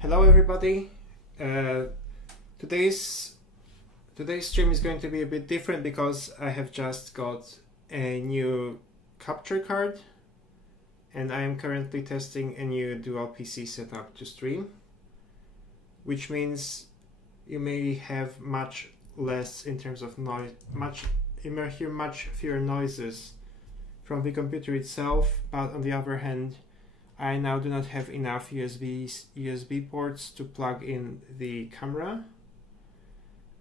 Hello everybody. Uh, today's stream is going to be a bit different because I have just got a new capture card and I am currently testing a new dual PC setup to stream, which means you may have much less in terms of noise, you may hear much fewer noises from the computer itself, but on the other hand, I now do not have enough USB ports to plug in the camera,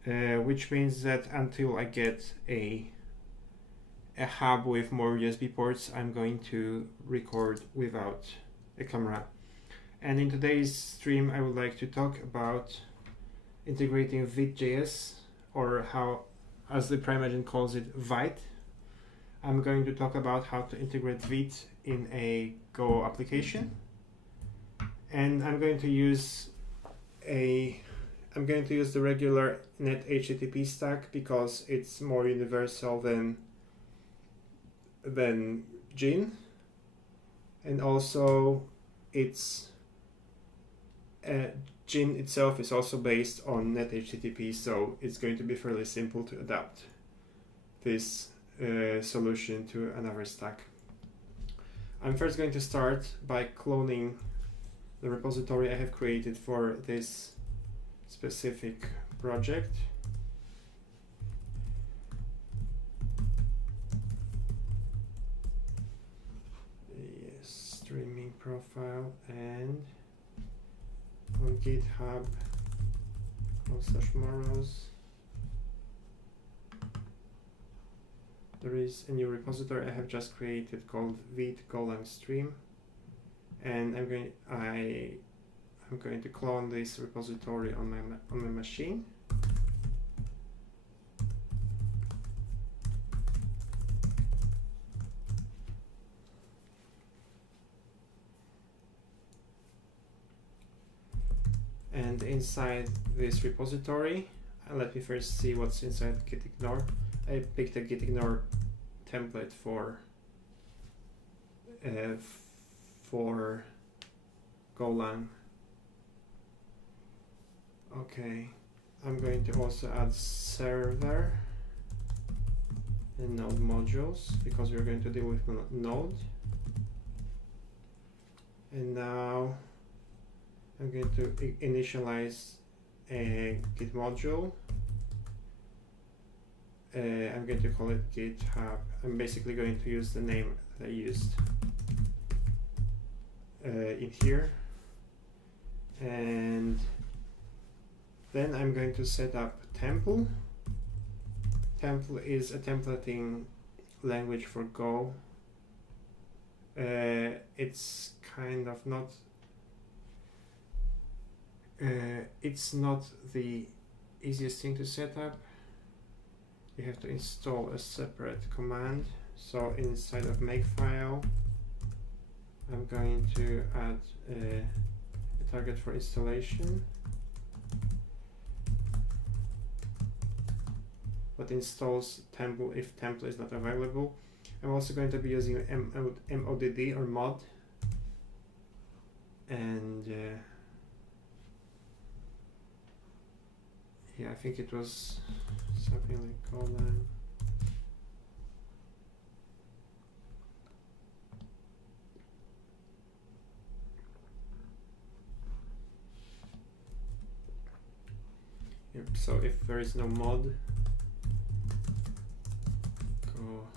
which means that until I get a hub with more USB ports, I'm going to record without a camera. And in today's stream, I would like to talk about integrating Vite.js, or how, as the Primeagent calls it, Vite. I'm going to talk about how to integrate Vite in a Go application, and I'm going to use the regular net HTTP stack because it's more universal than Gin, and also it's Gin itself is also based on net HTTP, so it's going to be fairly simple to adapt this solution to another stack. I'm first going to start by cloning the repository I have created for this specific project. Yes, streaming profile, and on GitHub /moros. There is a new repository I have just created called Vite Golang stream, and I'm going to clone this repository on my machine. And inside this repository, let me first see what's inside gitignore. I picked a gitignore template for Golang. Okay, I'm going to also add server and node modules because we're going to deal with node. And now I'm going to initialize a Git module. I'm going to call it GitHub. I'm basically going to use the name that I used in here. And then I'm going to set up Temple. Temple is a templating language for Go. It's kind of not it's not the easiest thing to set up. You have to install a separate command. So inside of makefile, I'm going to add a target for installation, what installs Temple if Temple is not available. I'm also going to be using modd or mod, and yeah, I think it was something like Golang. Yep, so if there is no mod, go.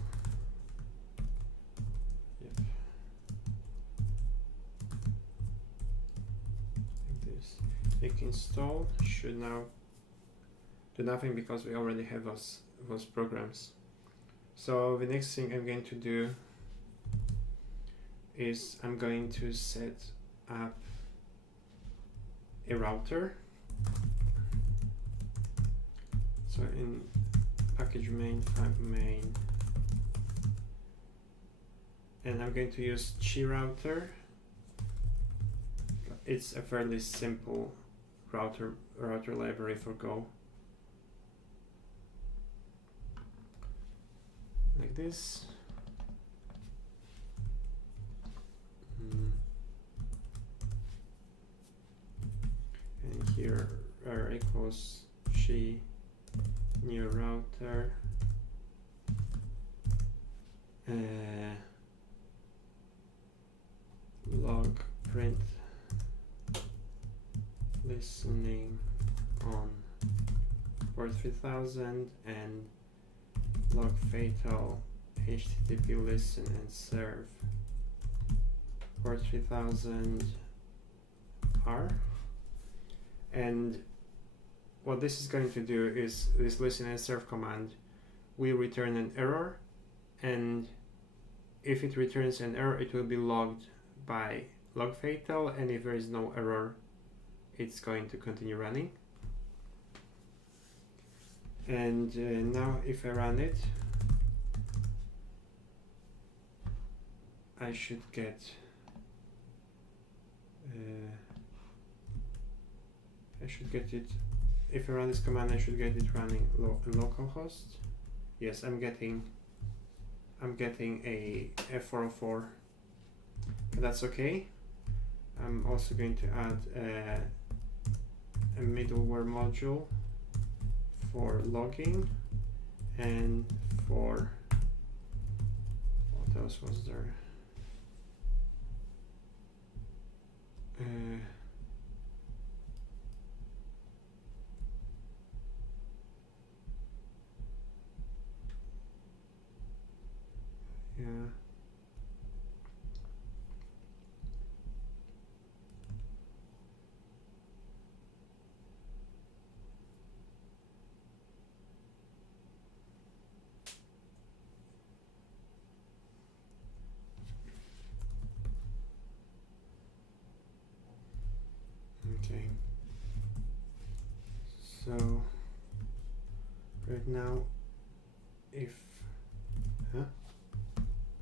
Yep. Like this. Click install. Should now do nothing because we already have those programs. So the next thing I'm going to do is I'm going to set up a router. So in package main, main, and I'm going to use chi router. It's a fairly simple router library for Go. Like this. and here equals g new router log print listening on port 3000 and log fatal HTTP listen and serve port 3000 R. And what this is going to do is this listen and serve command will return an error, and if it returns an error it will be logged by log fatal, and if there is no error it's going to continue running. And now if I run it, I should get it. If I run this command, I should get it running localhost. Yes, I'm getting a 404. That's okay. I'm also going to add a middleware module for logging and for what else was there? Yeah. Okay. So right now, if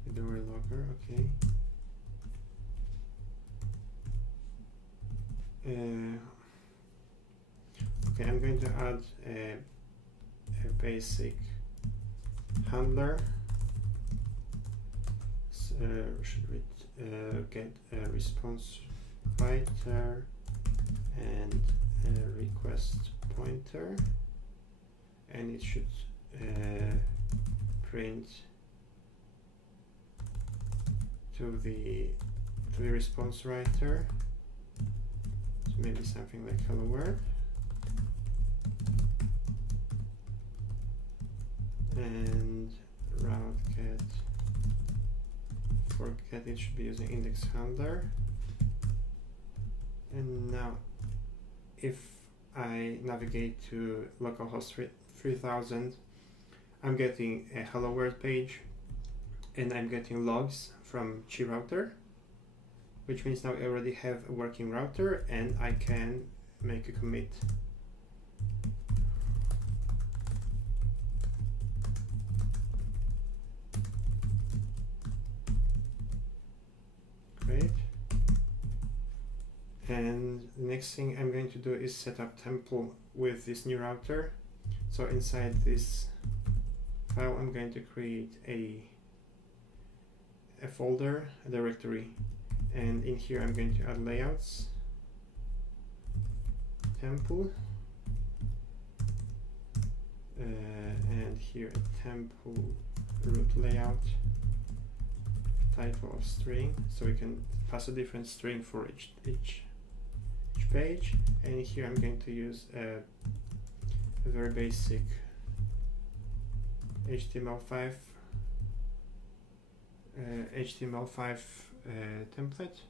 middleware logger, okay. Okay, I'm going to add a basic handler. Should we get a response writer and a request pointer, and it should print to the response writer. So maybe something like hello world, and route get for get it should be using index handler. And now if I navigate to localhost 3000, I'm getting a hello world page and I'm getting logs from Chi router, which means now I already have a working router and I can make a commit. Great. And the next thing I'm going to do is set up temple with this new router. So inside this file I'm going to create a folder, a directory, and in here I'm going to add layouts, temple, and here a temple root layout, title of string, so we can pass a different string for each page. And here I'm going to use a very basic HTML5 template,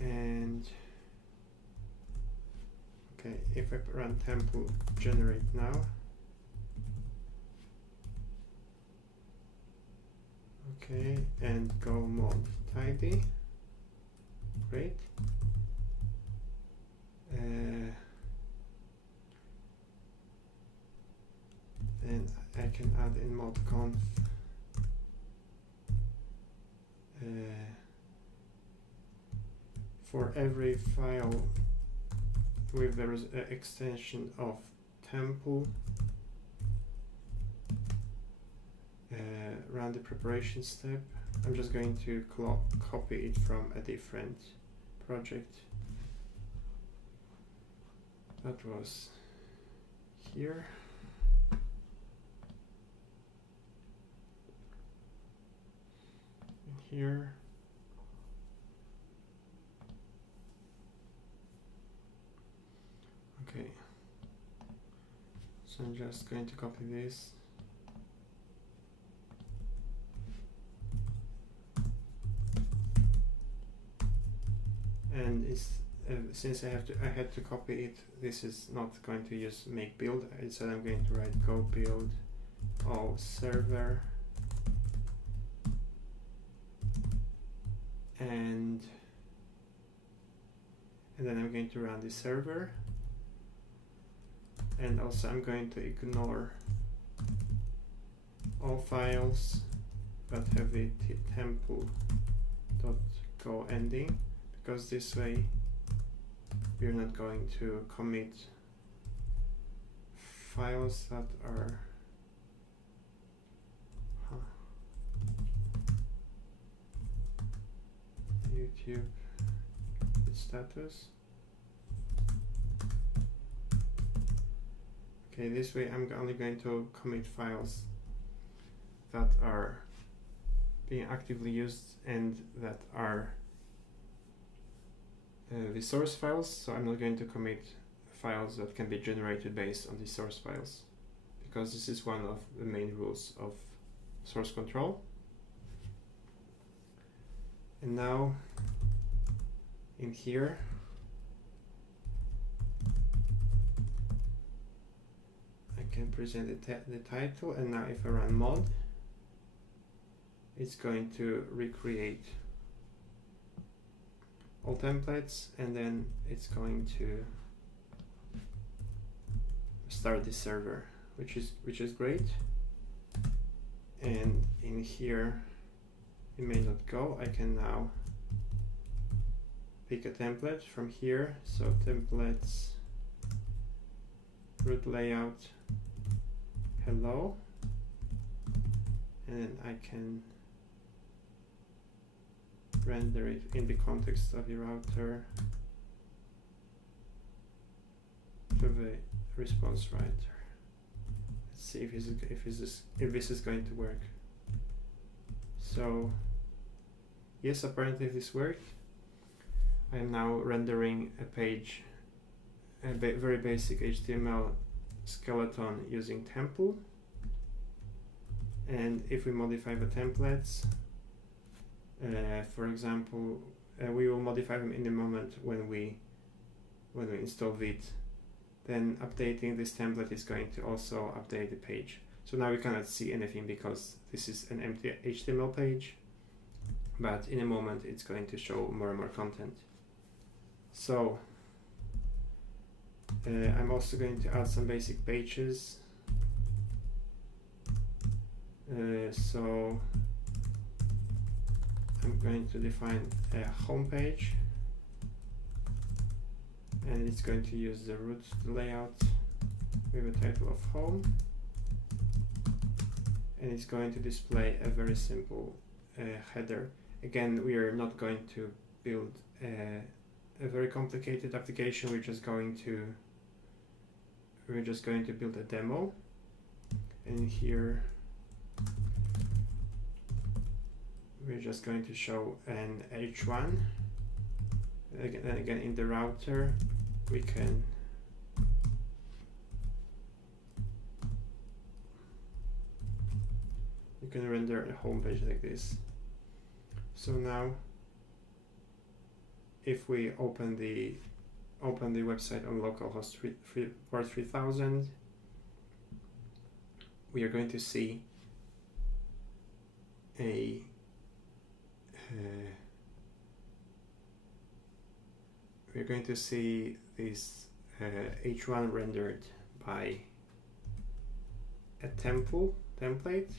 and okay, if I run temple generate now, okay, and go mod tidy, great. Then I can add in mod conf for every file with the extension of temple, run the preparation step. I'm just going to copy it from a different project. That was here. Here. Okay. So I'm just going to copy this. And since I had to copy it, this is not going to use make build. Instead, I'm going to write go build all server, and then I'm going to run the server, and also I'm going to ignore all files that have the temple.go ending, because this way we're not going to commit files that are YouTube status. Okay, this way I'm only going to commit files that are being actively used and that are the source files, so I'm not going to commit files that can be generated based on the source files, because this is one of the main rules of source control. And now in here I can present the title, and now if I run mod, it's going to recreate all templates, and then it's going to start the server, which is great. And in here in main.go I can now pick a template from here. So templates, root layout, hello, and then I can render it in the context of the router to the response writer. Let's see if this is going to work. So yes, apparently this worked. I am now rendering a page, a very basic HTML skeleton using temple. And if we modify the templates, for example, we will modify them in the moment when we install Vite. Then updating this template is going to also update the page. So now we cannot see anything because this is an empty HTML page, but in a moment it's going to show more and more content. So I'm also going to add some basic pages. So I'm going to define a home page, and it's going to use the root layout with a title of home, and it's going to display a very simple header. Again, we are not going to build a very complicated application. We're just going to build a demo, and here we're just going to show an H1. Then again in the router we can render a home page like this. So now if we open the website on localhost port 3000, we are going to see we're going to see this H1 rendered by a template,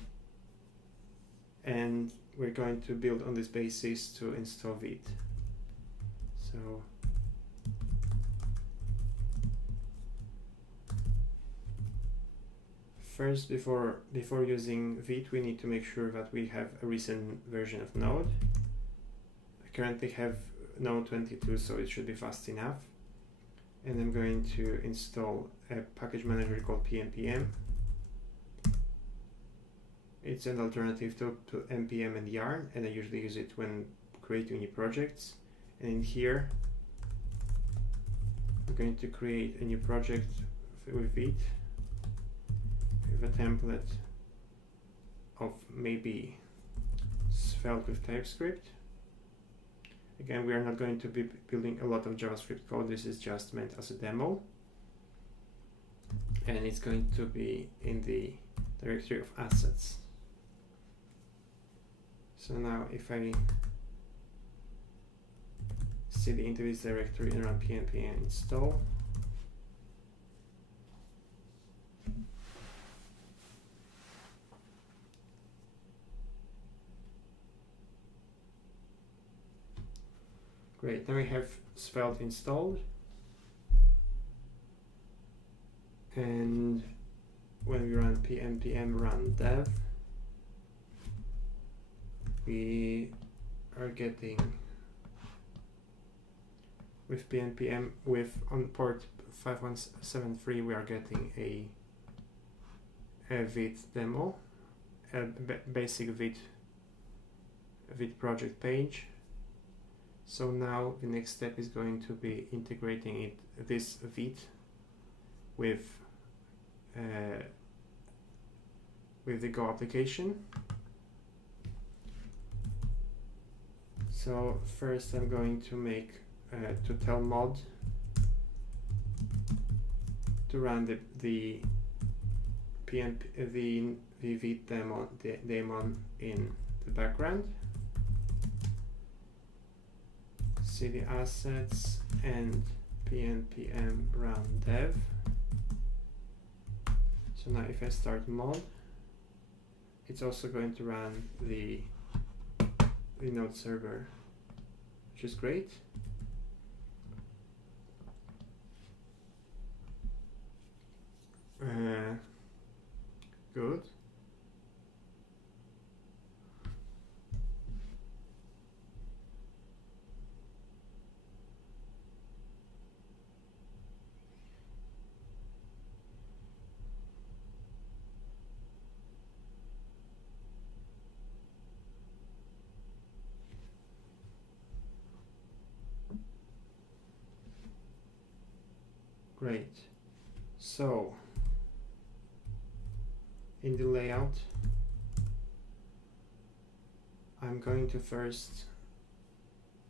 and we're going to build on this basis to install Vite. So first, before using Vite, we need to make sure that we have a recent version of Node. I currently have Node 22, so it should be fast enough. And I'm going to install a package manager called pnpm. It's an alternative to npm and yarn, and I usually use it when creating new projects. And in here, I'm going to create a new project with Vite, with a template of maybe Svelte with TypeScript. Again, we are not going to be building a lot of JavaScript code. This is just meant as a demo. And it's going to be in the directory of assets. So now if I cd into this directory and run pnpm install, great, now we have Svelte installed. And when we run pnpm run dev, we are getting with pnpm on port 5173 we are getting a Vite demo, a basic Vite project page. So now the next step is going to be integrating this Vite with the Go application. So first I'm going to make to tell mod to run the Vite daemon in the background. Cd assets and pnpm run dev. So now if I start mod, it's also going to run the node server, which is great. Good. Great. So in the layout, I'm going to first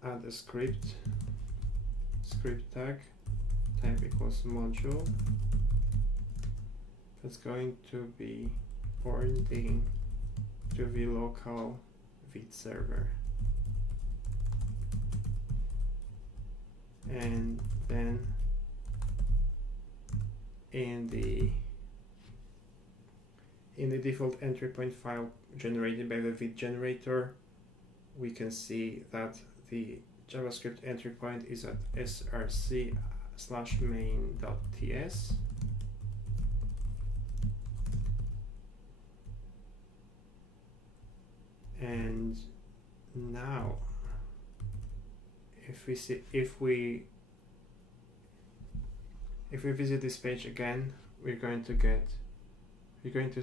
add a script tag, type equals module. That's going to be pointing to the local Vite server. And then in the default entry point file generated by the Vite generator, we can see that the JavaScript entry point is at src/main.ts. And now if we visit this page again, we're going to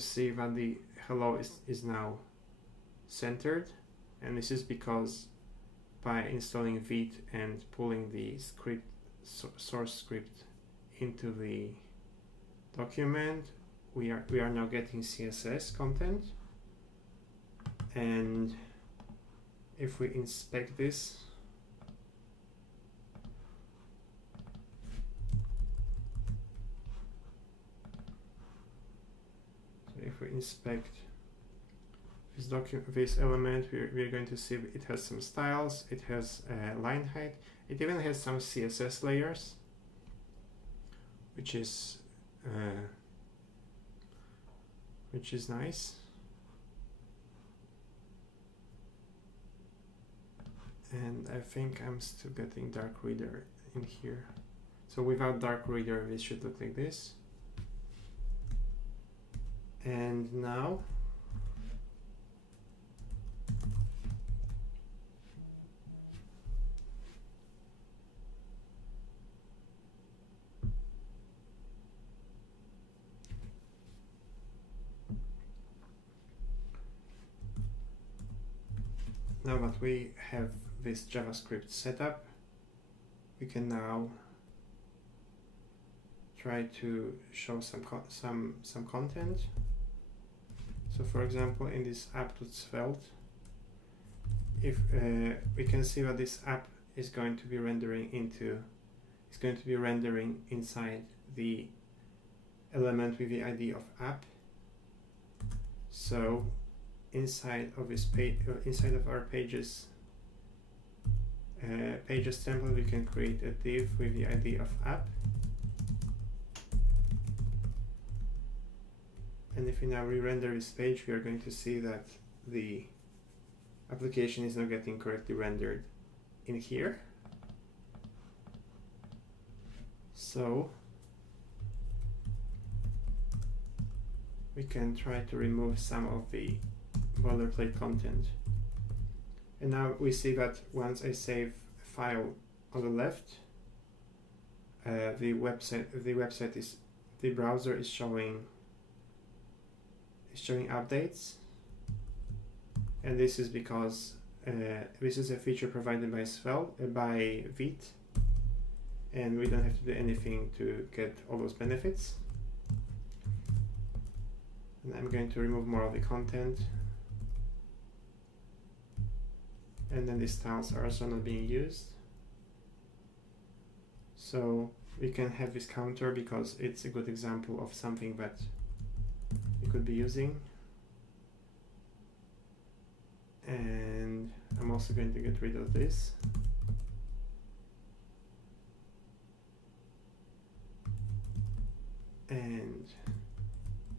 see that the hello is now centered, and this is because by installing Vite and pulling the source script into the document, we are now getting CSS content. And if we inspect this, if we inspect this element, we're going to see it has some styles, it has line height, it even has some CSS layers, which is nice. And I think I'm still getting dark reader in here. So without dark reader, this should look like this. And now now that we have this JavaScript set up, we can now try to show some content. So for example, in this app.svelte, if we can see that this app is going to be rendering inside the element with the ID of app. So inside of this page, inside of our pages template, we can create a div with the ID of app. And if we now re-render this page, we are going to see that the application is not getting correctly rendered in here. So we can try to remove some of the boilerplate content. And now we see that once I save a file on the left, the browser is showing updates, and this is because this is a feature provided by Vite, and we don't have to do anything to get all those benefits. And I'm going to remove more of the content, and then these styles are also not being used. So we can have this counter because it's a good example of something that we could be using. And I'm also going to get rid of this. And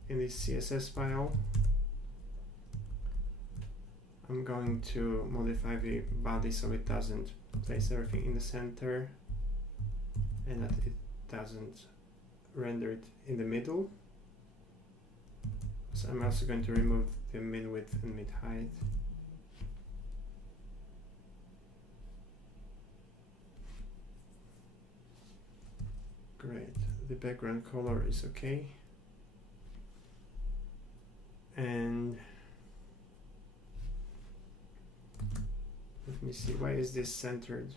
in this CSS file, I'm going to modify the body so it doesn't place everything in the center and that it doesn't render it in the middle. So I'm also going to remove the mid width and mid height. Great, the background color is okay. And let me see, why is this centered?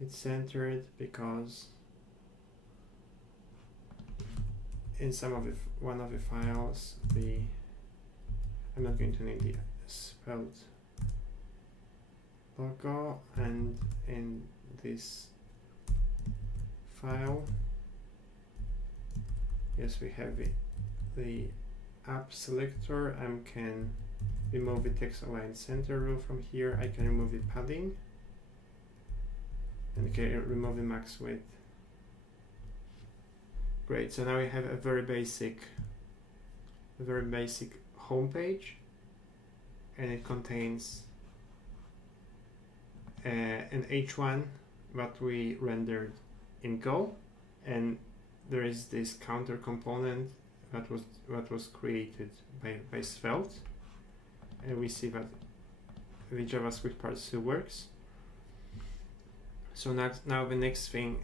It's centered because in one of the files, I'm not going to need the svelte logo, and in this file, yes, we have the app selector. I can remove the text align center rule from here. I can remove the padding, and I can remove the max width. Great, so now we have a very basic home page, and it contains an H1 that we rendered in Go, and there is this counter component that was created by Svelte, and we see that the JavaScript part still works. So now the next thing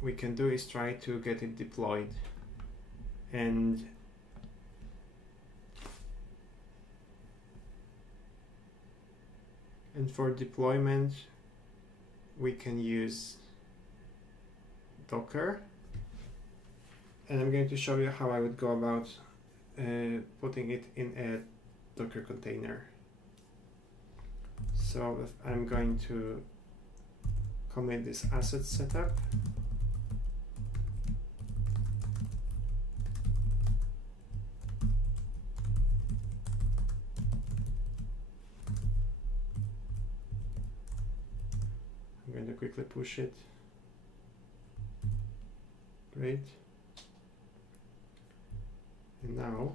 we can do is try to get it deployed, and for deployment we can use Docker, and I'm going to show you how I would go about putting it in a Docker container. So I'm going to commit this asset setup. I'm going to quickly push it. Great. And now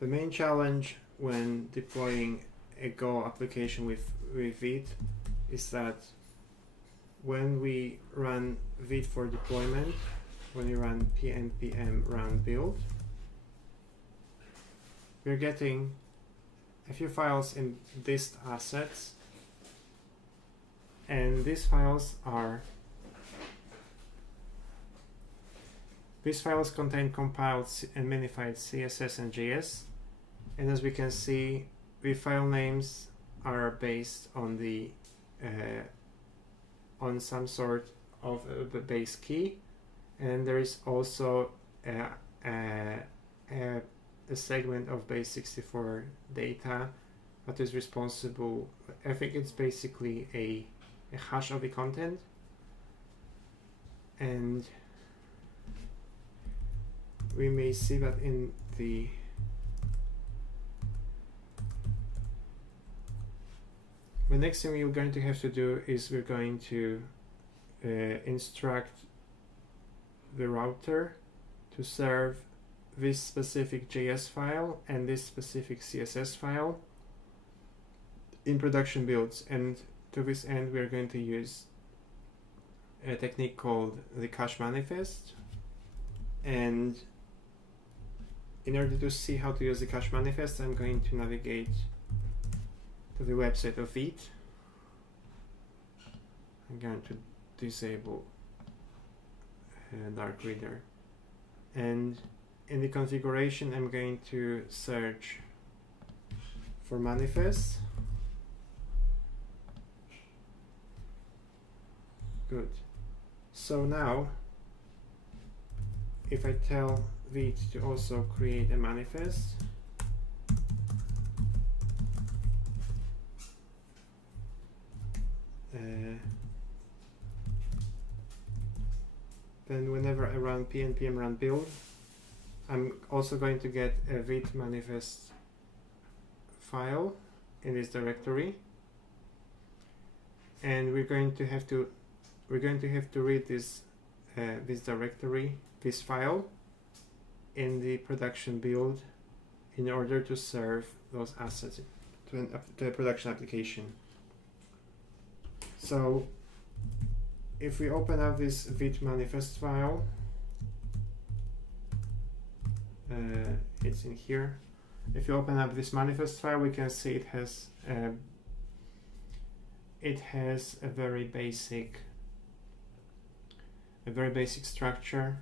the main challenge when deploying a Go application with Vite is that when we run Vite for deployment, when we run npm run build, we're getting a few files in dist assets, and these files contain compiled and minified CSS and JS, and as we can see, the file names are based on the on some sort of a base key, and there is also a segment of base64 data that is responsible. I think it's basically a hash of the content, and we may see that in the next thing we're going to have to do is we're going to instruct the router to serve this specific JS file and this specific CSS file in production builds, and to this end we're going to use a technique called the cache manifest. And in order to see how to use the cache manifest, I'm going to navigate to the website of Vite. I'm going to disable Dark Reader, and in the configuration I'm going to search for manifest. Good. So now if I tell Vite to also create a manifest, then whenever I run npm run build, I'm also going to get a Vite manifest file in this directory, and we're going to have to read this this file in the production build in order to serve those assets to a production application. So if we open up this Vite manifest file, it's in here. If you open up this manifest file, we can see it has a very basic structure.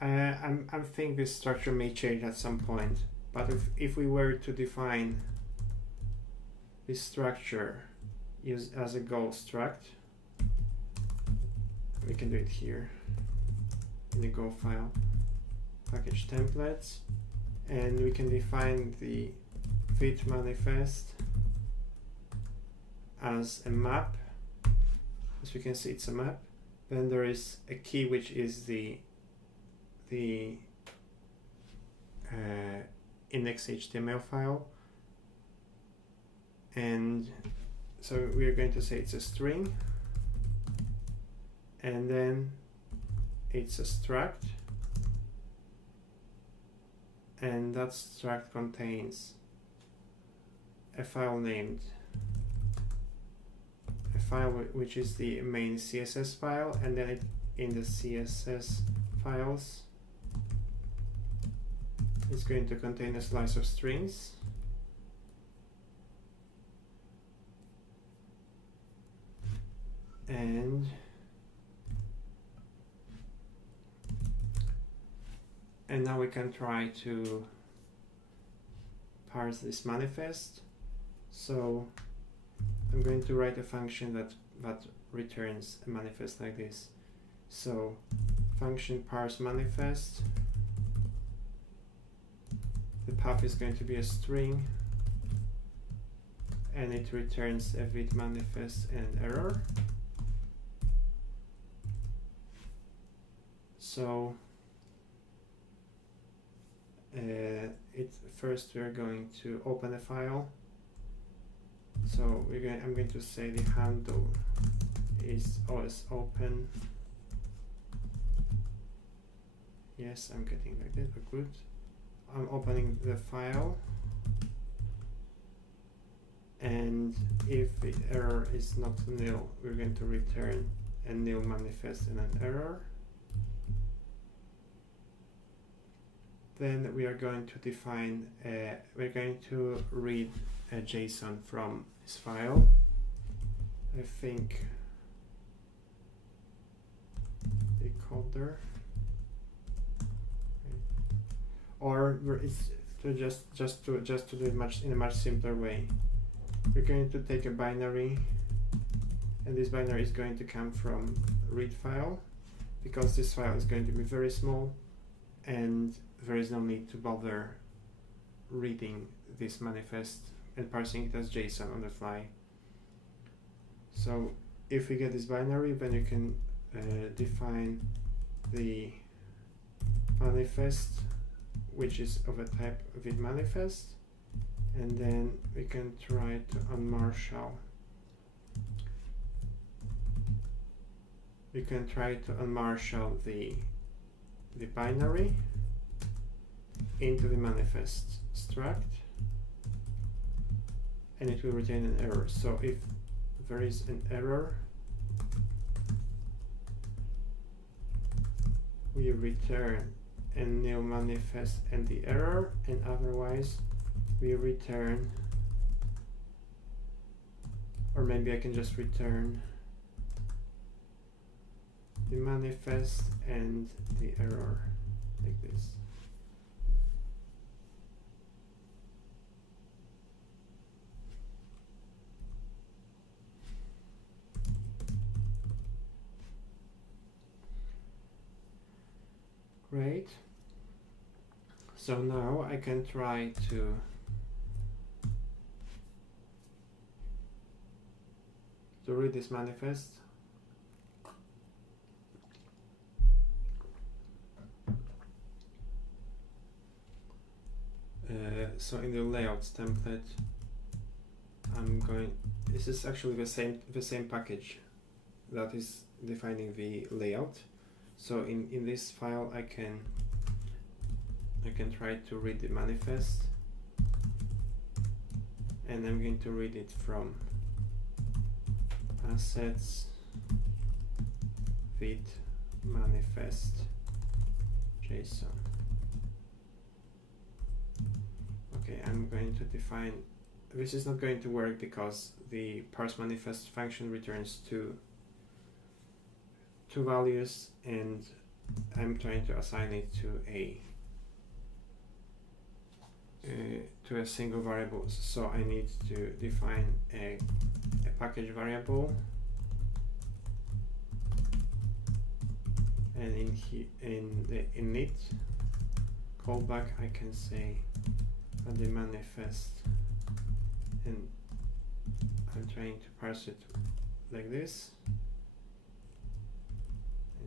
I think this structure may change at some point, but if we were to define this structure as a Go struct, we can do it here in the Go file, package templates, and we can define the Vite manifest as a map. As we can see, it's a map. Then there is a key, which is the index.html file, and so we are going to say it's a string, and then it's a struct, and that struct contains a file named which is the main CSS file, and then in the CSS files it's going to contain a slice of strings, and now we can try to parse this manifest. So I'm going to write a function that returns a manifest like this. So function parse manifest, the path is going to be a string, and it returns a Vite manifest and error. So first we're going to open a file. So I'm going to say the handle is always open. Yes, I'm getting like that, but good. I'm opening the file, and and if the error is not nil, we're going to return a nil manifest and an error. Then we are going to define, we're going to read a JSON from this file. I think the coder, or it's to just to do it in a much simpler way. We're going to take a binary, and this binary is going to come from read file, because this file is going to be very small, and there is no need to bother reading this manifest and parsing it as JSON on the fly. So if we get this binary, then you can define the manifest, which is of a type Vite manifest, and then we can try to unmarshal. We can try to unmarshal the binary into the manifest struct, and it will retain an error. So if there is an error, we return a nil manifest and the error, and otherwise we return, or maybe I can just return the manifest and the error like this. Great. So now I can try to read this manifest. So in the layouts template, this is actually the same package that is defining the layout. So in this file, I can try to read the manifest, and I'm going to read it from assets Vite manifest JSON. Okay, I'm going to define, this is not going to work because the parse manifest function returns two values, and I'm trying to assign it to a single variable. So I need to define a package variable, and in the init callback I can say the manifest, and I'm trying to parse it like this.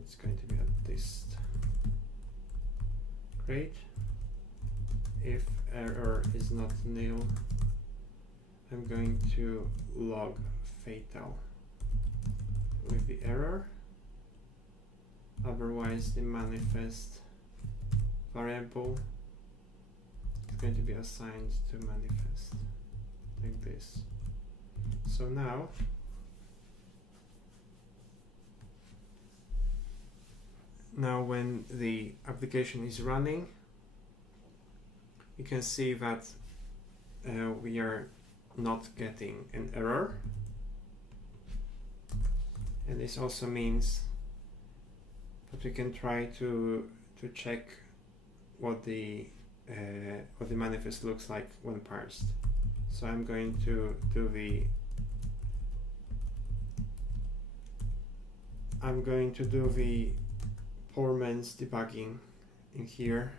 It's going to be a dist. Great. If error is not nil, I'm going to log fatal with the error. Otherwise, the manifest variable is going to be assigned to manifest like this. So now when the application is running, you can see that we are not getting an error, and this also means that we can try to check what the manifest looks like when parsed. So I'm going to do the poor man's debugging in here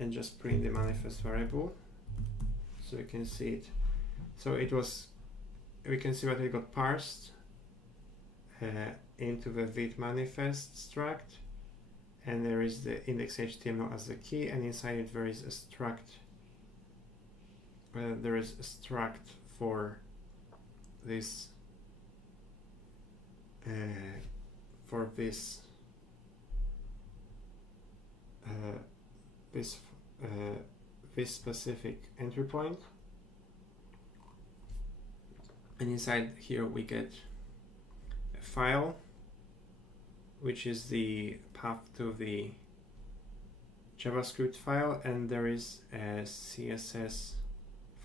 and just print the manifest variable so you can see it. So we can see that it got parsed into the Vite manifest struct, and there is the index.html as the key, and inside it there is a struct. There is a struct for this this specific entry point. And inside here we get a file, which is the path to the JavaScript file, and there is a CSS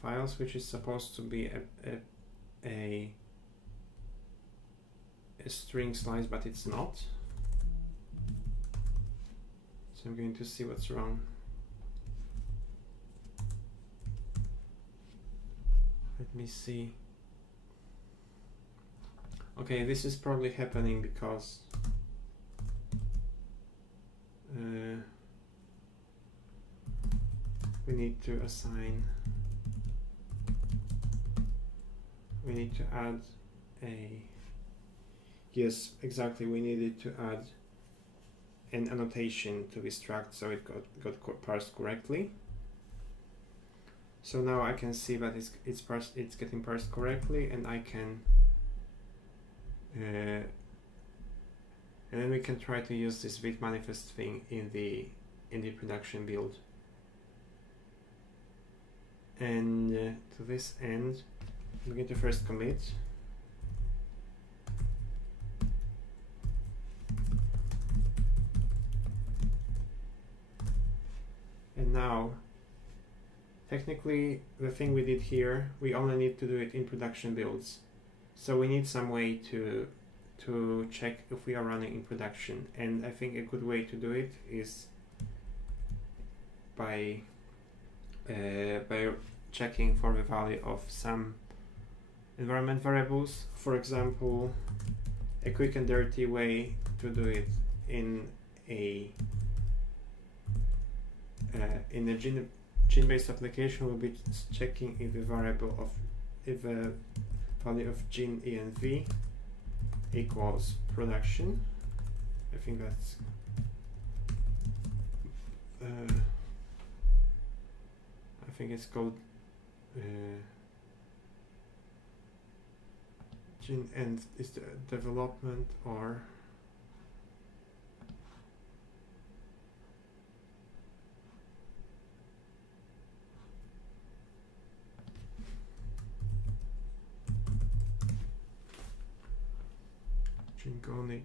files, which is supposed to be a string slice, but it's not. So I'm going to see what's wrong. Let me see. Okay, this is probably happening because we need to assign, we need to add a, yes, exactly, we needed to add an annotation to this struct so it got parsed correctly. So now I can see that it's getting parsed correctly, and I can and then we can try to use this Vite manifest thing in the production build. And to this end, I'm going to first commit. And now, technically, the thing we did here, we only need to do it in production builds. So we need some way to check if we are running in production. And I think a good way to do it is by checking for the value of some environment variables. For example, a quick and dirty way to do it in a gene-based application will be checking if the value of gene env equals production. I think that's I think it's called gene env is the development, or Gonic.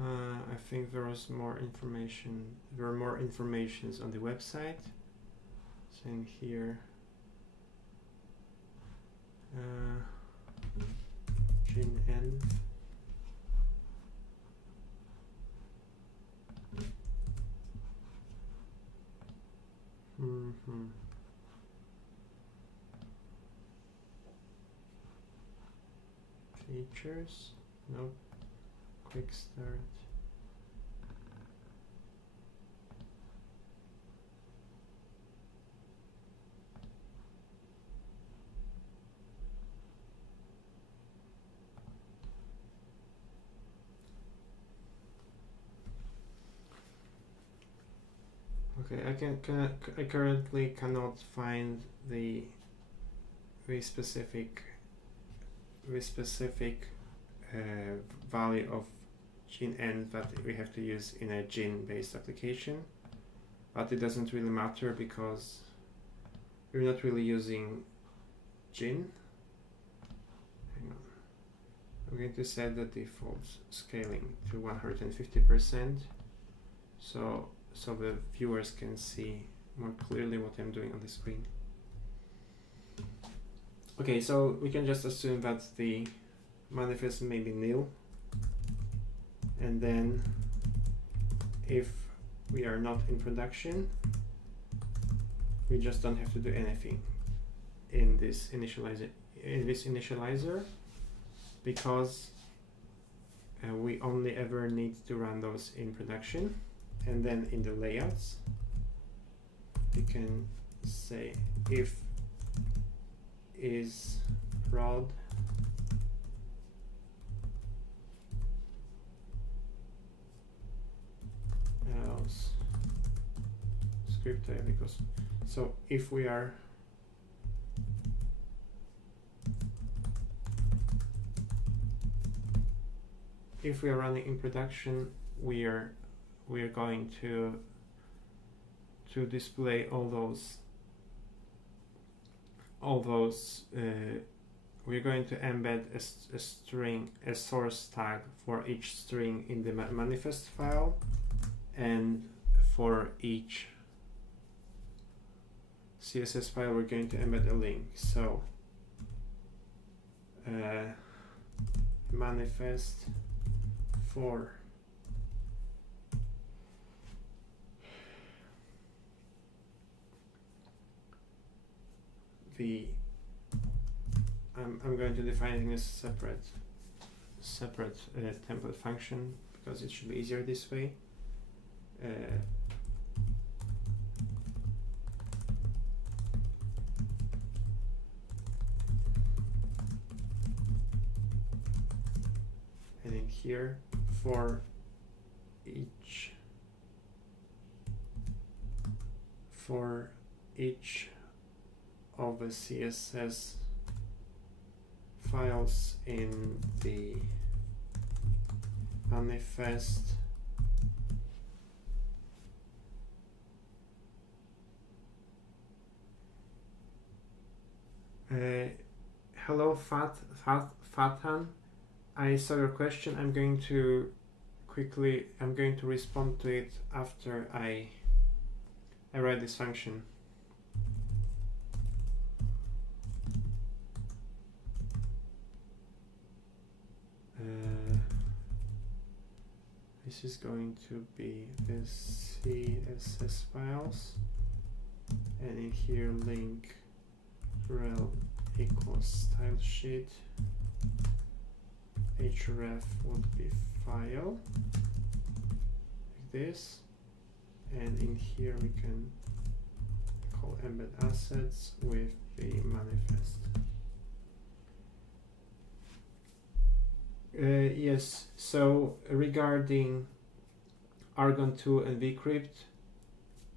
I think there was more information. There are more informations on the website. So in here, gene env. Features, nope. Quick start. Okay, I currently cannot find the specific value of gene env that we have to use in a gene-based application, but it doesn't really matter because we're not really using gene. Hang on. I'm going to set the default scaling to 150%, so the viewers can see more clearly what I'm doing on the screen. Okay, so we can just assume that the manifest may be nil, and then if we are not in production, we just don't have to do anything in this initializer, because we only ever need to run those in production. And then in the layouts, we can say if is prod else script type, because so if we are if we are running in production, we are going to display all those we're going to embed a string, a source tag for each string in the manifest file, and for each CSS file we're going to embed a link. So manifest for the I'm going to define it in a separate template function because it should be easier this way. And in here for each of the CSS files in the manifest hello Fatan, I saw your question. I'm going to respond to it after I write this function. This is going to be the CSS files, and in here link rel equals style sheet, href would be file, like this, and in here we can call embed assets with the manifest. Yes, so regarding Argon 2 and Bcrypt,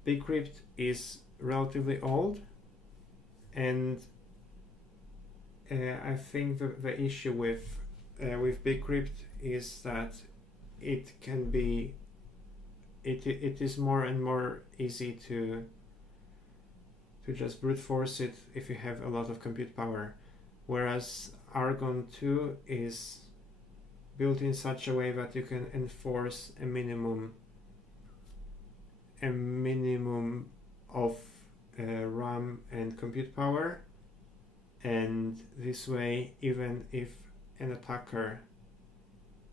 Bcrypt is relatively old, and I think the issue with Bcrypt is that it is more and more easy to just brute force it if you have a lot of compute power, whereas Argon 2 is built in such a way that you can enforce a minimum of RAM and compute power, and this way even if an attacker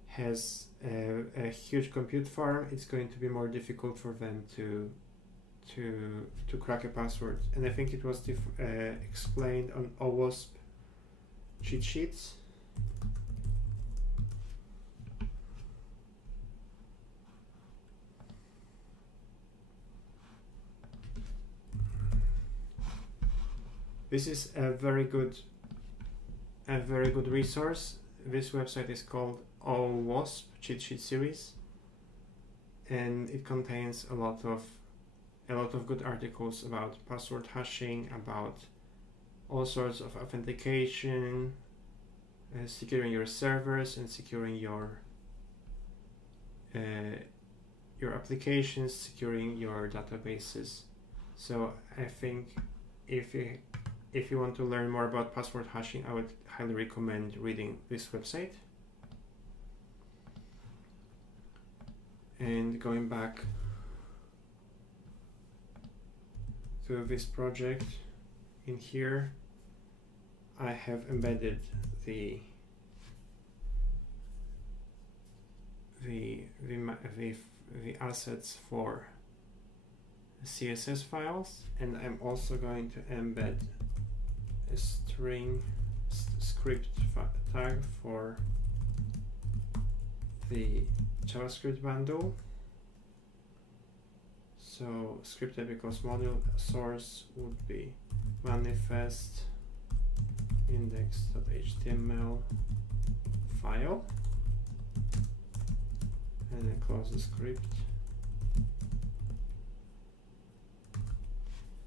has a huge compute farm, it's going to be more difficult for them to crack a password. And I think it was explained on OWASP cheat sheets. This is a very good resource. This website is called OWASP Cheat Sheet Series, and it contains a lot of good articles about password hashing, about all sorts of authentication, securing your servers and securing your applications, securing your databases. So I think if you want to learn more about password hashing, I would highly recommend reading this website. And going back to this project, in here I have embedded the assets for CSS files, and I'm also going to embed a string script tag for the JavaScript bundle. So script type equals module, source would be manifest index.html file, and then close the script.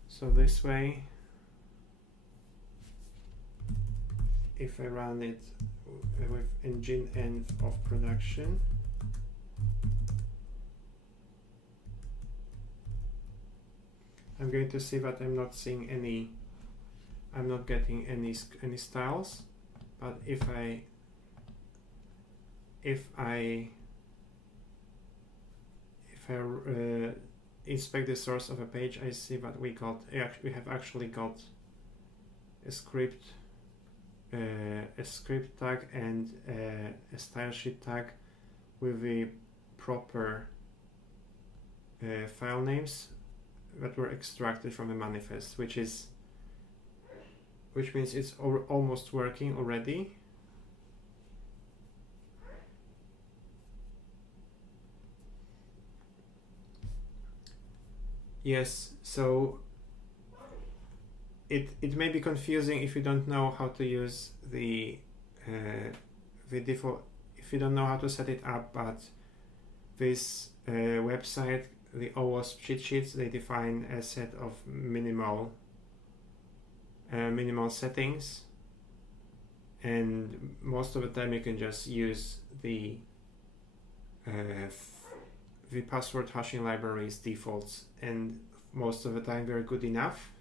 So this way, if I run it with engine end of production. I'm going to see that I'm not seeing any, I'm not getting any styles, but if I inspect the source of a page, I see that we have actually got a script tag and a style sheet tag with the proper file names that were extracted from the manifest, which means it's almost working already. Yes, so it may be confusing if you don't know how to use the default, if you don't know how to set it up, but this website, the OWASP cheat sheets, they define a set of minimal settings, and most of the time you can just use the password hashing library's defaults, and most of the time they're good enough.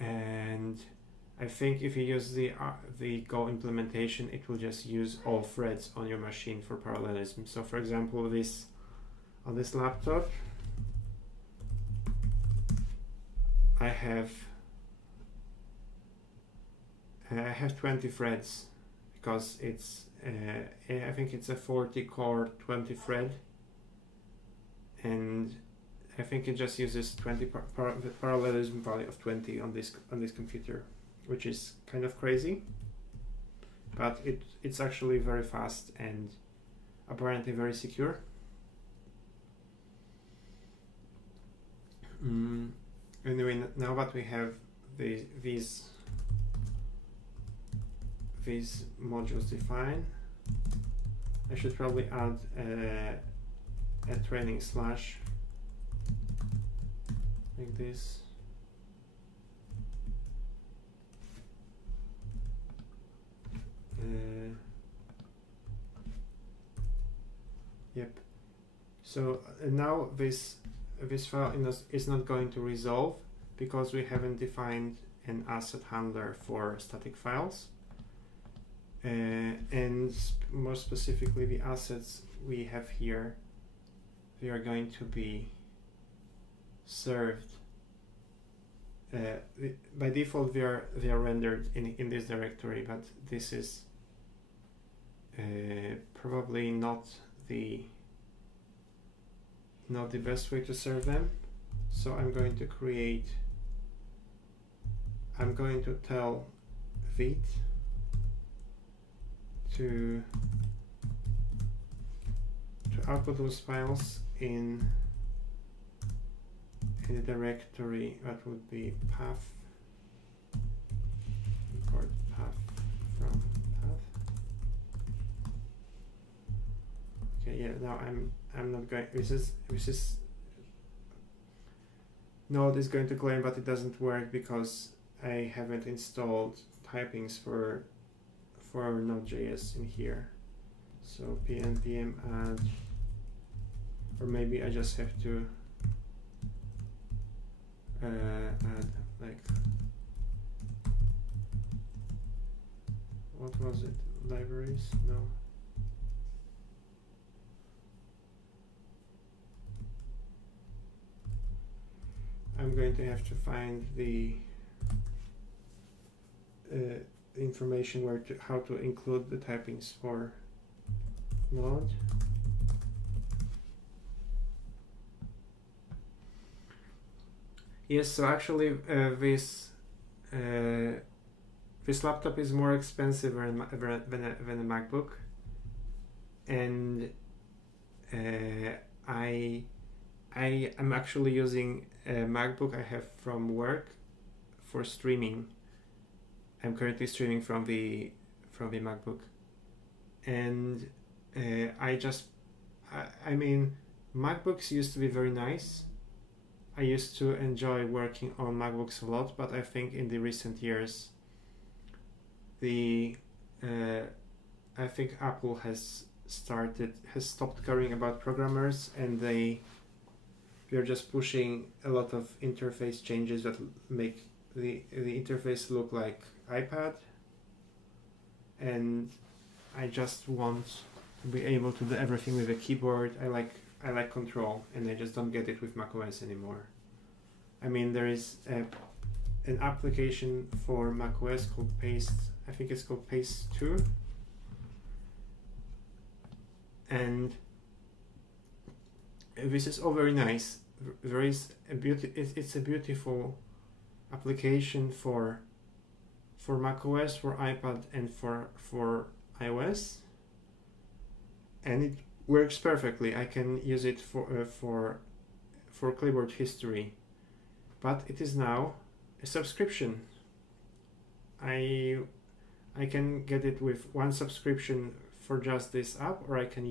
And I think if you use the Go implementation, it will just use all threads on your machine for parallelism. So for example, on this laptop, I have 20 threads, because it's I think it's a 40 core 20 thread, and I think it just uses 20 the parallelism value of 20 on this computer, which is kind of crazy, but it's actually very fast and apparently very secure. Anyway, now that we have these modules defined, I should probably add a training slash like this. Yep. So now this file is not going to resolve because we haven't defined an asset handler for static files. And more specifically, the assets we have here, they are going to be served by default. They are rendered in this directory, but this is probably not the best way to serve them. So I'm going to tell Vite to output those files in a directory that would be path, import path from path. Okay, yeah, now I'm not going, this is Node is going to claim, but it doesn't work because I haven't installed typings for Node.js in here. So npm add, or maybe I just have to add, like, what was it? Libraries? No. I'm going to have to find the information how to include the typings for Node. Yes, so actually this laptop is more expensive than a MacBook, and I am actually using a MacBook I have from work for streaming. I'm currently streaming from the MacBook, and I mean, MacBooks used to be very nice. I used to enjoy working on MacBooks a lot, but I think in the recent years the I think Apple has stopped caring about programmers, and they're just pushing a lot of interface changes that make the interface look like iPad, and I just want to be able to do everything with a keyboard. I like control, and I just don't get it with macOS anymore. I mean, there is an application for macOS called Paste. I think it's called Paste 2, and this is all very nice. There is it's a beautiful application for macOS, for iPad, and for iOS, and it works perfectly. I can use it for clipboard history, but it is now a subscription. I can get it with one subscription for just this app, or I can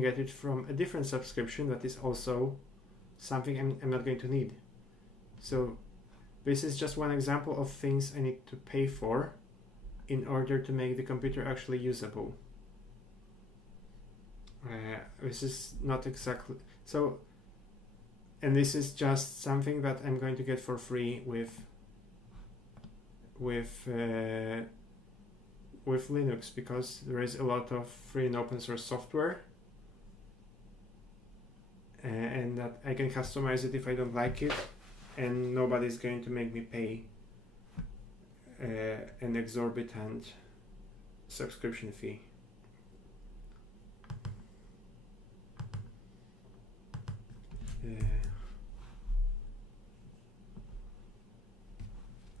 get it from a different subscription that is also something I'm not going to need. So this is just one example of things I need to pay for in order to make the computer actually usable. This is not exactly so, and this is just something that I'm going to get for free with Linux, because there is a lot of free and open source software, and that I can customize it if I don't like it, and nobody's going to make me pay an exorbitant subscription fee.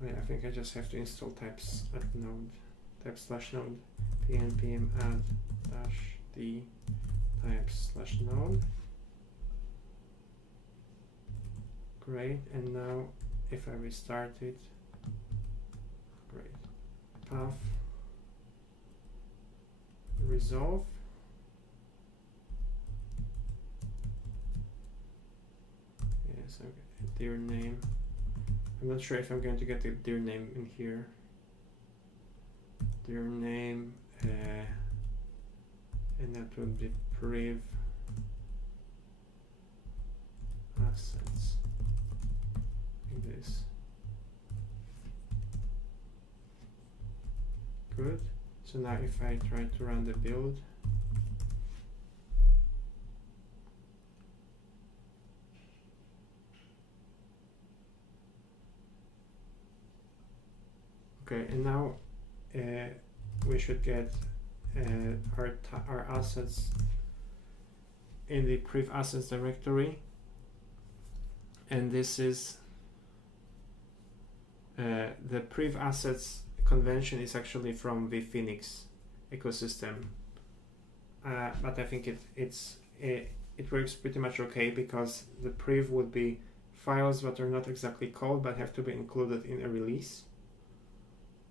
I think I just have to install types at node, type/node, pnpm add -d types/node. Great, and now if I restart it, great, path, resolve, yes, okay, dir name. I'm not sure if I'm going to get the dir name in here. Dir name, and that would be priv assets, like this. Good. So now if I try to run the build, okay, and now we should get our assets in the priv assets directory, and this is the priv assets convention is actually from the Phoenix ecosystem, but I think it works pretty much okay, because the priv would be files that are not exactly called but have to be included in a release.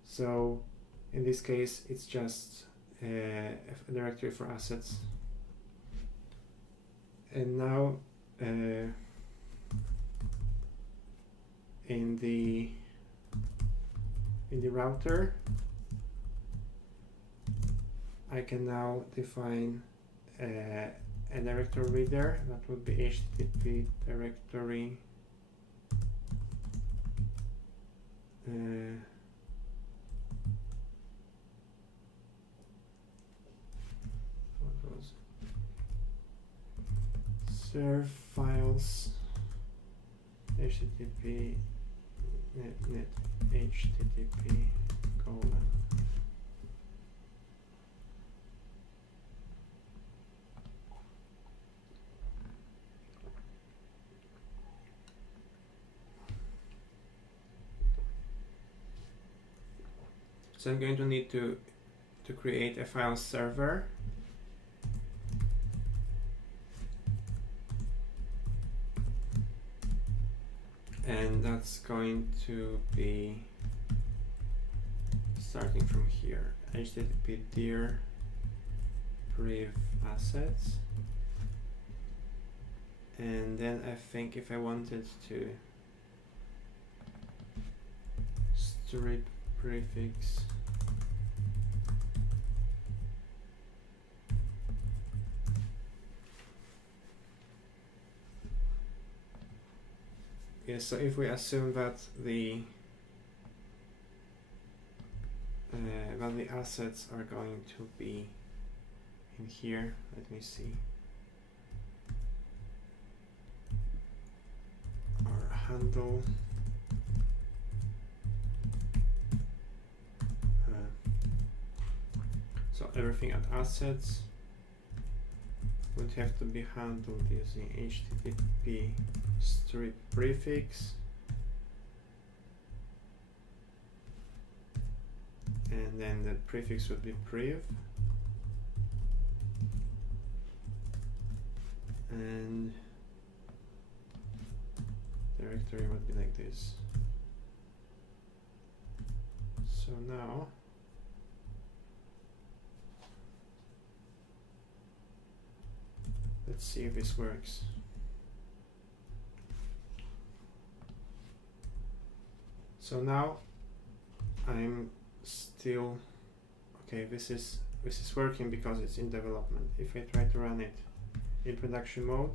So in this case, it's just a directory for assets. And now in the router, I can now define a directory reader. That would be HTTP directory serve files HTTP net HTTP Golang. So I'm going to need to create a file server. And that's going to be starting from here, HTTP dir priv assets. And then I think if I wanted to strip prefix. Yes, so if we assume that the assets are going to be in here, let me see. Our handle. So everything at assets would have to be handled using HTTP strip prefix, and then the prefix would be priv, and directory would be like this. So now let's see if this works. So now I'm still okay. This is working because it's in development. If I try to run it in production mode,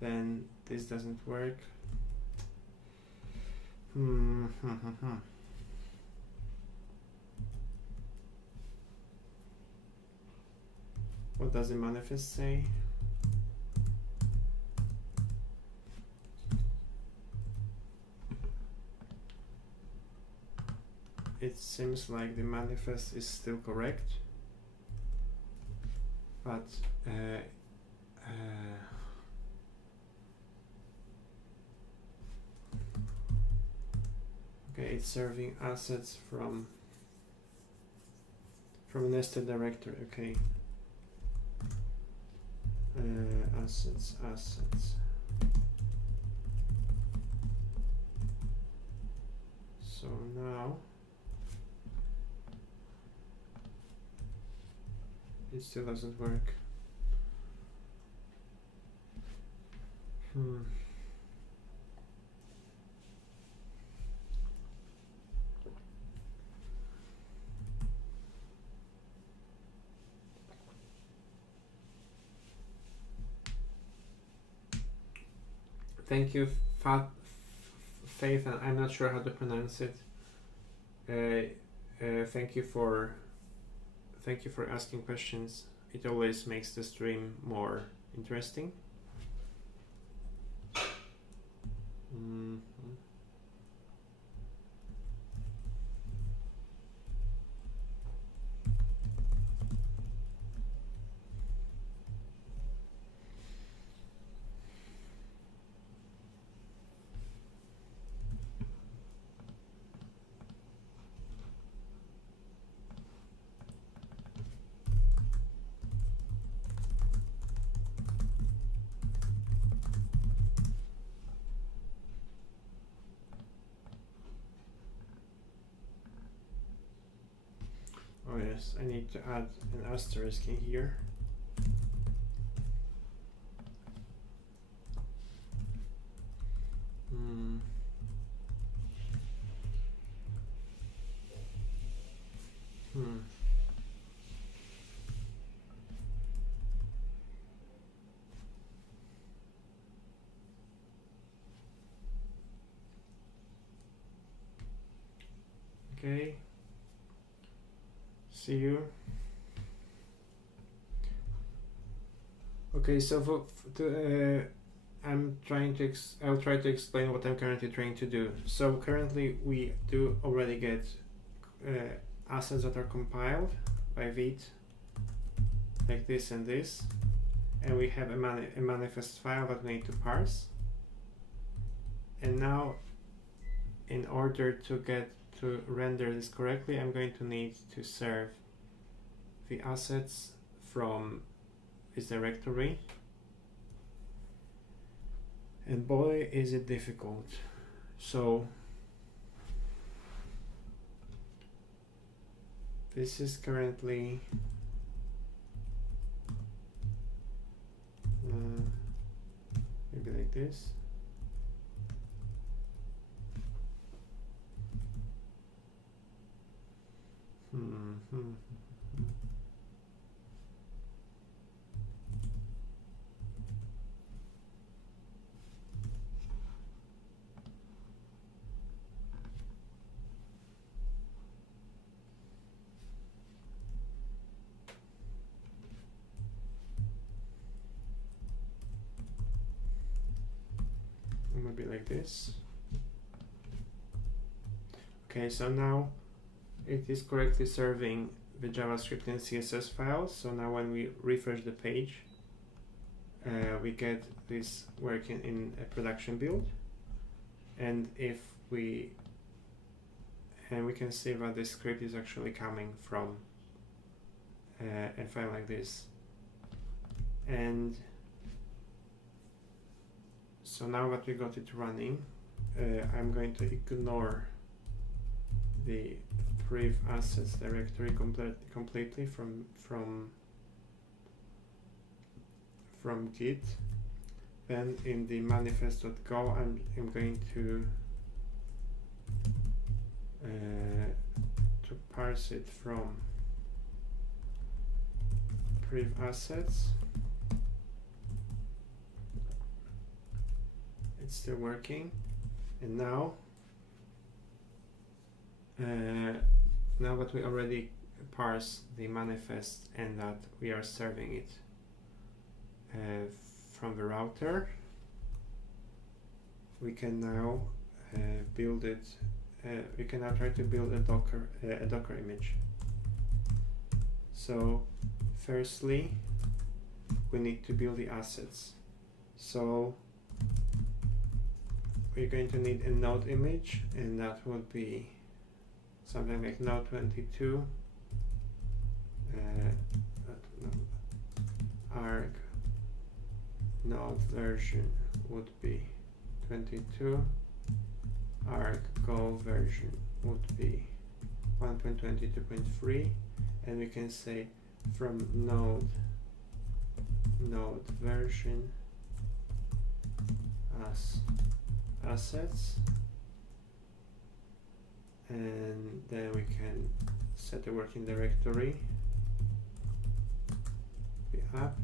then this doesn't work. What does the manifest say? It seems like the manifest is still correct, but okay, it's serving assets from nested directory. Okay, assets. So now it still doesn't work. Thank you, Faith, and I'm not sure how to pronounce it. Thank you for asking questions. It always makes the stream more interesting. Oh yes, I need to add an asterisk in here. Okay. See you. Okay, so I'll try to explain what I'm currently trying to do. So currently we do already get assets that are compiled by Vite, like this and this, and we have a manifest file that we need to parse. And now, in order to render this correctly, I'm going to need to serve the assets from this directory. And boy, is it difficult. So this is currently maybe like this. would be like this. Okay, so now it is correctly serving the JavaScript and CSS files. So now when we refresh the page, we get this working in a production build. And if we can see that the script is actually coming from a file like this. And so now that we got it running, I'm going to ignore the priv assets directory completely from Git. Then in the manifest.go, I'm going to parse it from priv assets. It's still working, and now that we already parse the manifest and that we are serving it from the router, we can now build it. We can now try to build a Docker image. So firstly, we need to build the assets. So we're going to need a node image, and that would be something like node 22, arg node version would be 22, arg go version would be 1.22.3, and we can say from node version as assets, and then we can set a working directory, the app,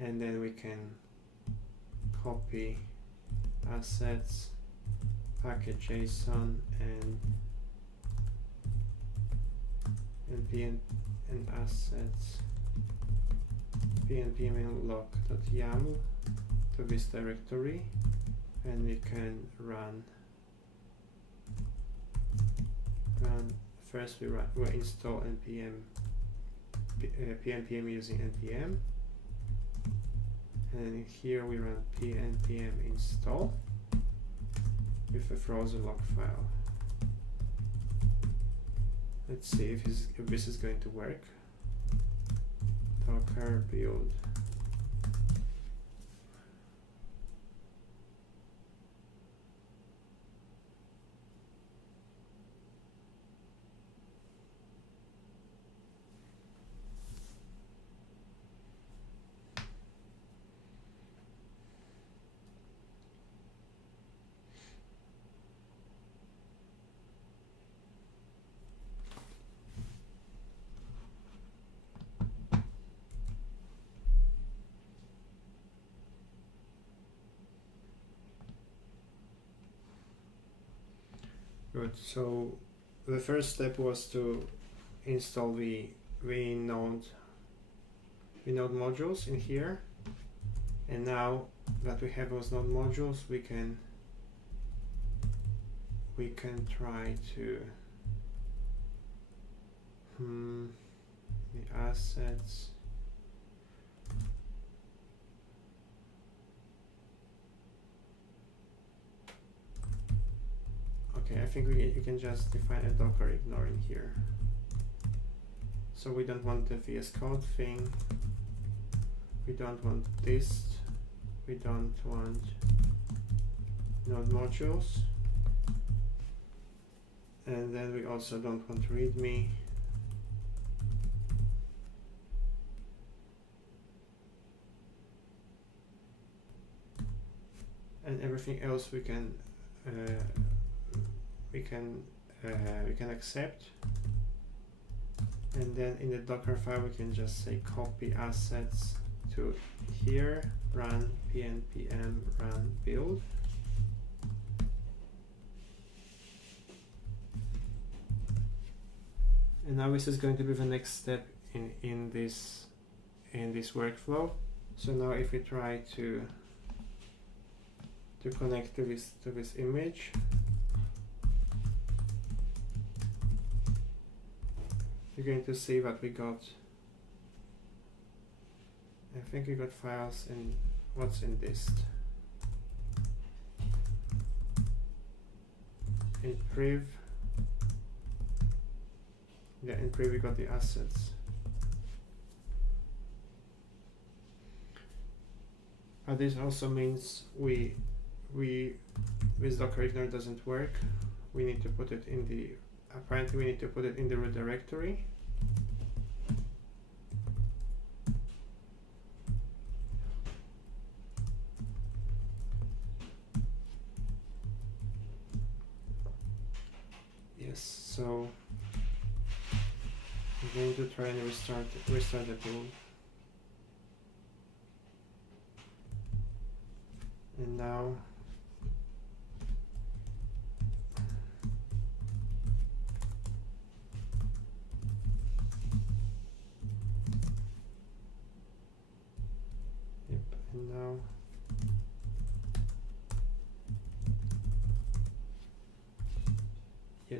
and then we can copy assets, package.json, and npm and assets npm lock.yaml to this directory, and we can run first we install npm pnpm using npm, and here we run pnpm install with a frozen log file. Let's see if this is going to work. Docker build. Good. So the first step was to install the node modules in here, and now that we have those node modules, we can try to the assets. Okay, I think you can just define a Docker ignore in here. So we don't want the VS Code thing. We don't want dist. We don't want node modules. And then we also don't want readme. And everything else we can accept, and then in the Docker file we can just say copy assets to here, run pnpm run build, and now this is going to be the next step in this workflow. So now if we try to to connect to this image. We're going to see what we got. I think we got files in what's in dist. In priv. Yeah, in priv we got the assets. But this also means this Docker ignore doesn't work. We need to put it in the, apparently we need to put it in the root directory. Yes, so I'm going to try and restart the build. And now and now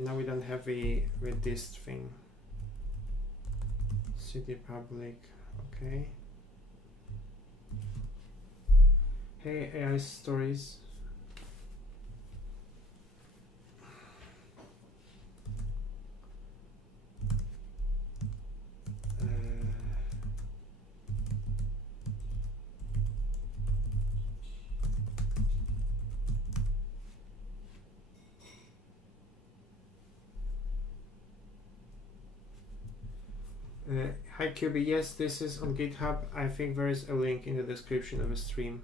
now we don't have a dist thing. Cd public, okay. Hey AI stories. Hi QB, yes, this is on GitHub. I think there is a link in the description of the stream.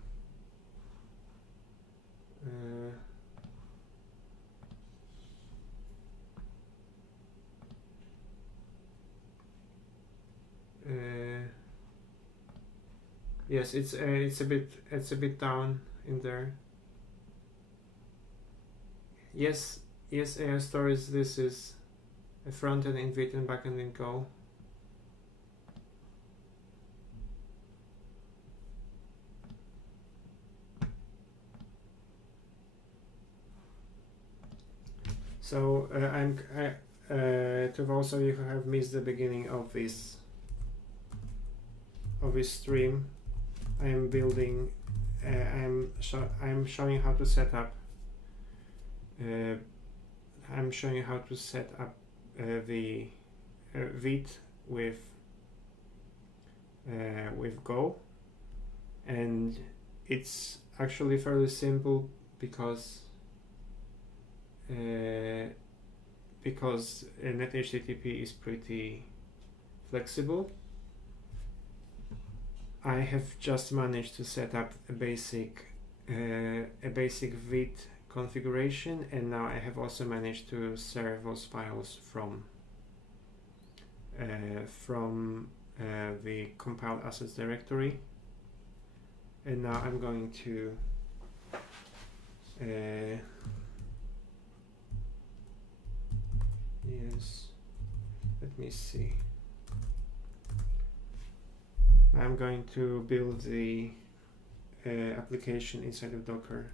Yes, it's a bit down in there. Yes, AI stories. This is a frontend in Vite and backend in Go. So to those of you who have missed the beginning of this stream, I am building. I'm showing how to set up. I'm showing you how to set up the Vite with Go, and it's actually fairly simple because NetHTTP is pretty flexible. I have just managed to set up a basic Vite configuration, and now I have also managed to serve those files from the compiled assets directory. And now I'm going to yes, let me see. I'm going to build the application inside of Docker.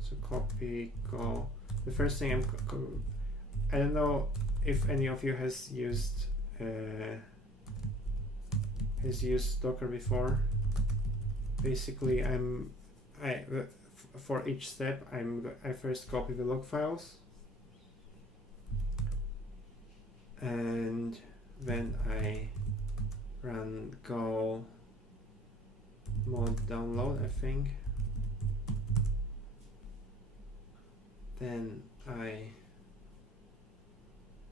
So copy, go. The first thing I don't know if any of you has used Docker before. Basically, for each step, I first copy the log files, and then I run go mod download, I think. Then I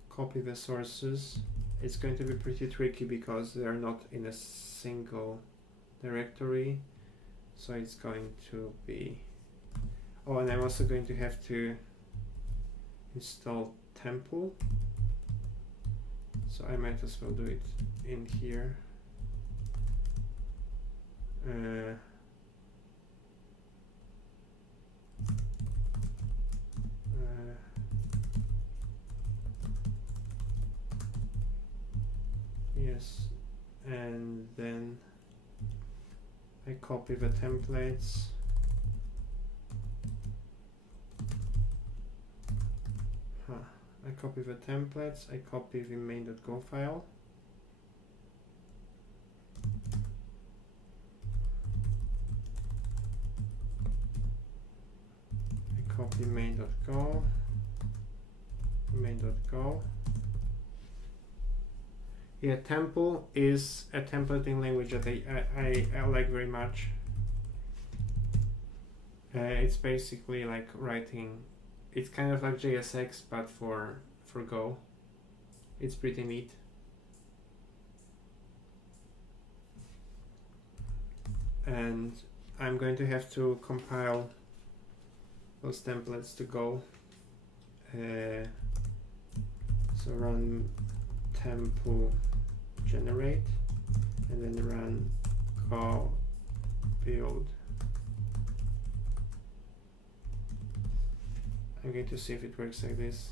copy the sources. It's going to be pretty tricky because they are not in a single directory, so it's going to be, oh, and I'm also going to have to install Temple, so I might as well do it in here. Yes, and then I copy the templates, I copy the templates, I copy the main.go file. I copy main.go, main.go. Yeah, Temple is a templating language that I like very much. It's basically like writing, it's kind of like JSX but for Go. It's pretty neat. And I'm going to have to compile those templates to Go. So run temple generate and then run go build. I'm going to see if it works like this.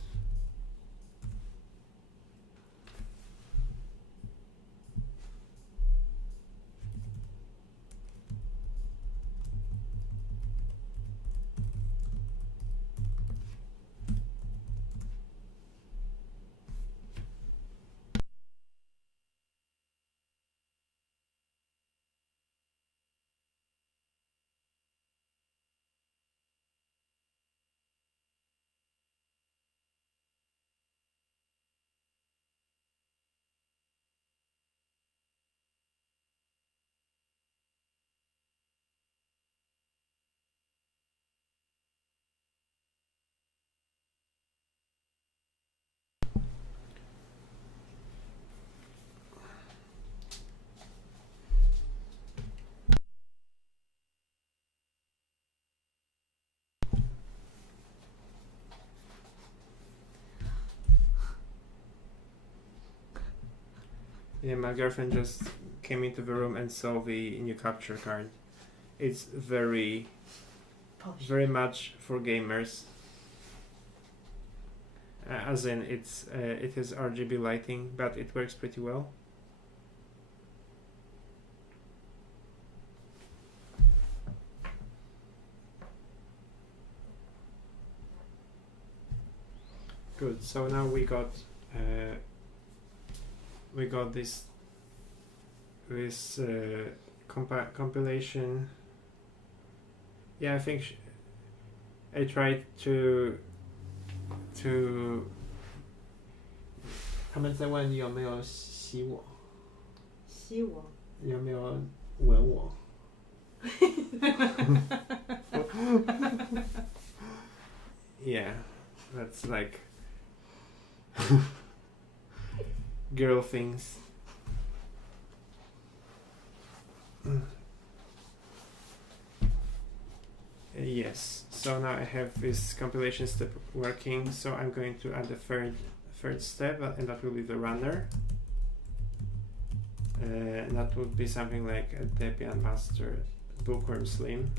Yeah, my girlfriend just came into the room and saw the new capture card. It's very much for gamers. As in, it has RGB lighting, but it works pretty well. Good. So now we got this compilation. Yeah, I think I tried to 他们在问你有没有洗我？洗我？有没有吻我？Yeah, that's like girl things. Yes, so now I have this compilation step working, so I'm going to add the third step, and that will be the runner. And that would be something like a Debian master bookworm slim.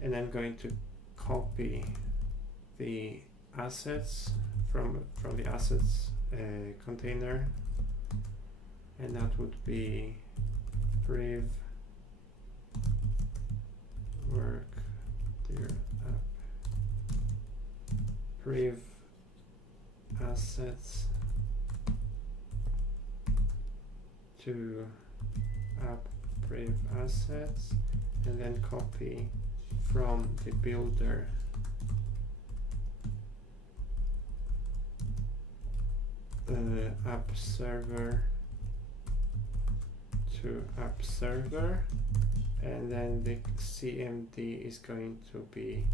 And I'm going to copy the assets from the assets container, and that would be priv work dir app priv assets to app priv assets, and then copy from the builder app server to app server, and then the CMD is going to be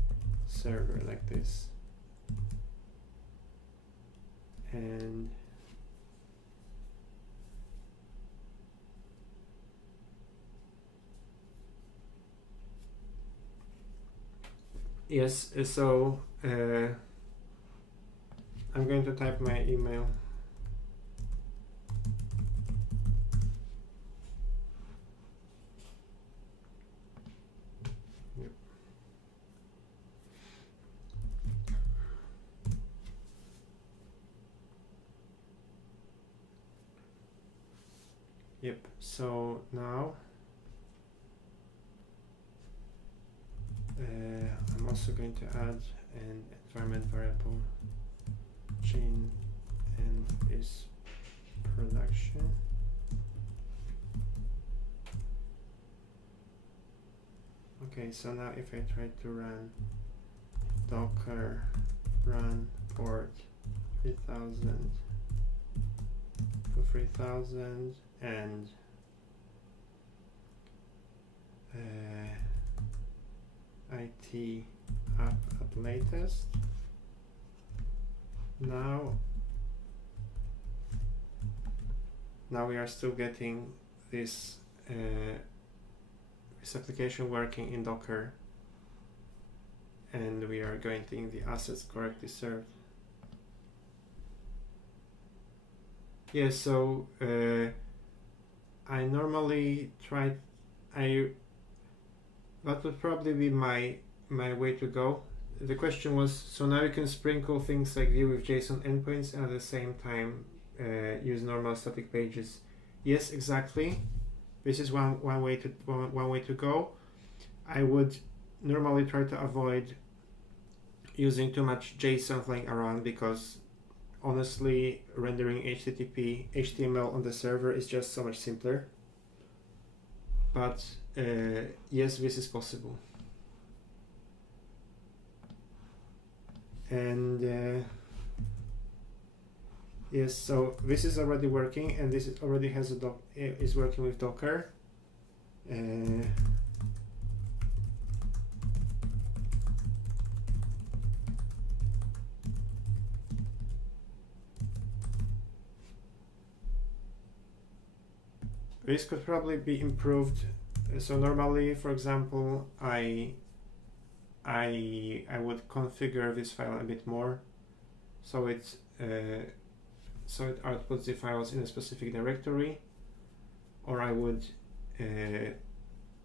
server like this. And yes, so I'm going to type my email. Yep, so now I'm also going to add an environment variable chain and is production. Okay, so now if I try to run docker run port 3000 to 3000 and IT app at latest. Now we are still getting this this application working in Docker, and we are getting the assets correctly served. Yes, so I normally try. That would probably be my way to go. The question was, so now you can sprinkle things like Vue with JSON endpoints and at the same time use normal static pages. Yes, exactly. This is one way to go. I would normally try to avoid using too much JSON flying around, because honestly, rendering HTML on the server is just so much simpler. But yes, this is possible. And yes, so this is already working, and this already has is working with Docker. This could probably be improved. So normally, for example, I would configure this file a bit more, so it outputs the files in a specific directory, or I would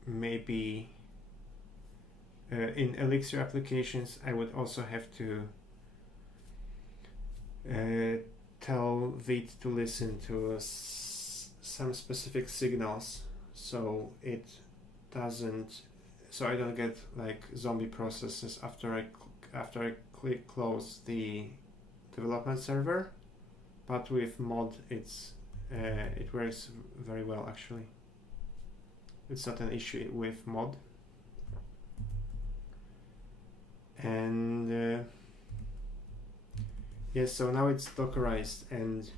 maybe in Elixir applications I would also have to tell Vite to listen to some specific signals, so it doesn't, so I don't get like zombie processes after I click close the development server. But with mod, it works very well actually. It's not an issue with mod. And yes, so now it's Dockerized, and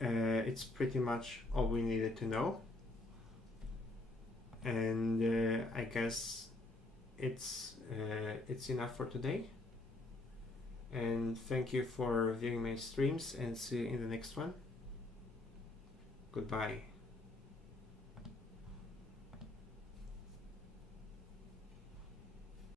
it's pretty much all we needed to know. And I guess it's enough for today. And thank you for viewing my streams, and see you in the next one. Goodbye.